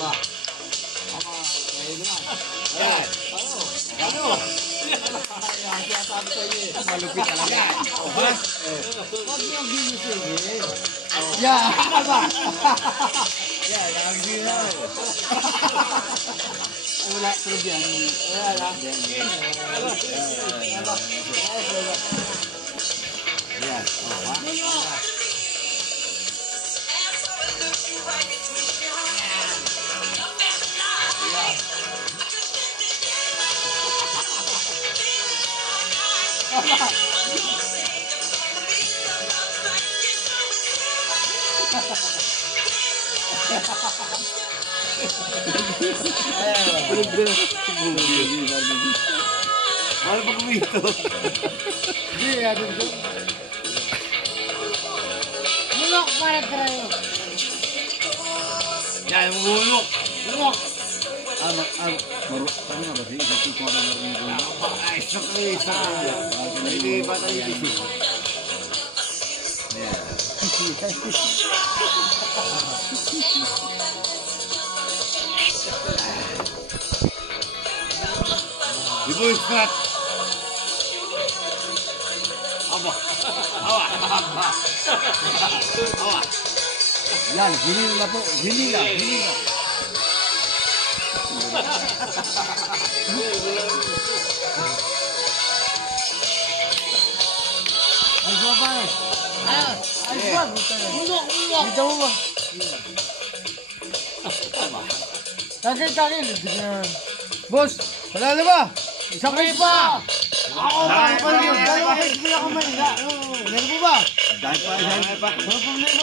Ba? Ama, ngayon naman. Yan. Ano? Yan, siya sabi sa iyo eh. Malupit talaga. Huwag niyo ginisingin. Yeah. Yan, nakagsin na. Wala, tulog yan. Ayan ha. Yan. Oh, ha? Mahal pa kumito. Hindi, ano ito? Mulok para tayo. Yan, mulok. Mulok. Ano nga ba? Sige, isang tuko na maroon ko. Ay, isang kayo. Hindi ba tayo isip? Ayan. Ibu istirahat. Apa? Awa. Yan, gini na po. Gini na. Ay, suwa pa eh. Ay, suwa. Mulok. Dito mo ba? Tagay. Boss, wala na ba? Isang kayo pa. Ako pa. Dalawa kayo ako Manila. Meron mo ba? Dahil pa. Walang problema.